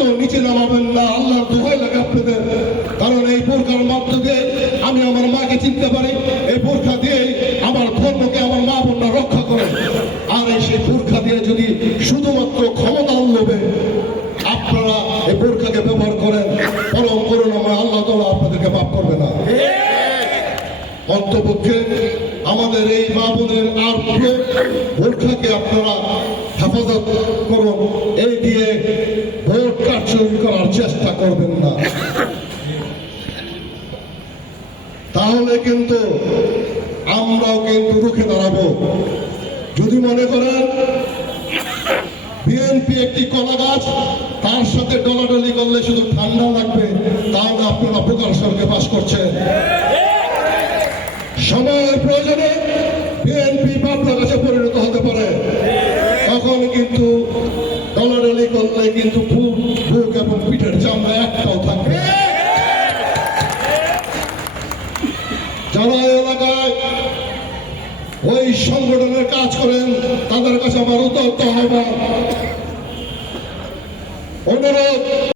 এত নিচে নামাবেন না। আল্লাহর দোহাই লাগে আপনাদের। কারণ এই বোরখার মাধ্যমে আমি আমার মাকে চিনতে পারি, এই বোরখা দিয়ে আমার ধর্মকে আমার মা বোনরা রক্ষা করে। আর এই সেই বোরখা দিয়ে যদি শুধুমাত্র ক্ষমতা লোভে আপনারা এই বোরখাকে ব্যবহার করেন, পরম করুন আমার আল্লাহ তালা আপনাদেরকে মাফ করবে না। অন্তপক্ষে আমাদের এই মা বোনের আর বোরখাকে আপনারা হেফাজত করুন। এই দিয়ে ভোট করার চেষ্টা করবেন না। তাহলে কিন্তু আমরাও কিন্তু রুখে দাঁড়াবো। যদি মনে করেন, বিএনপি একটি কলা গাছ, তার সাথে ডলাডলি করলে শুধু ঠান্ডা লাগবে, তাহলে আপনারা বোকার সরকে পাশ করছেন। সময়ের প্রয়োজনে বিএনপি পাবনা কাছে পরিণত হতে পারে। তখন কিন্তু ডলাডলি করলে কিন্তু বুক বুক এবং পিঠের চামড়া একটাও থাকবে যারা এলাকায় ওই সংগঠনের কাজ করেন, তাদের কাছে আমার উত্তর হবে অনুরোধ।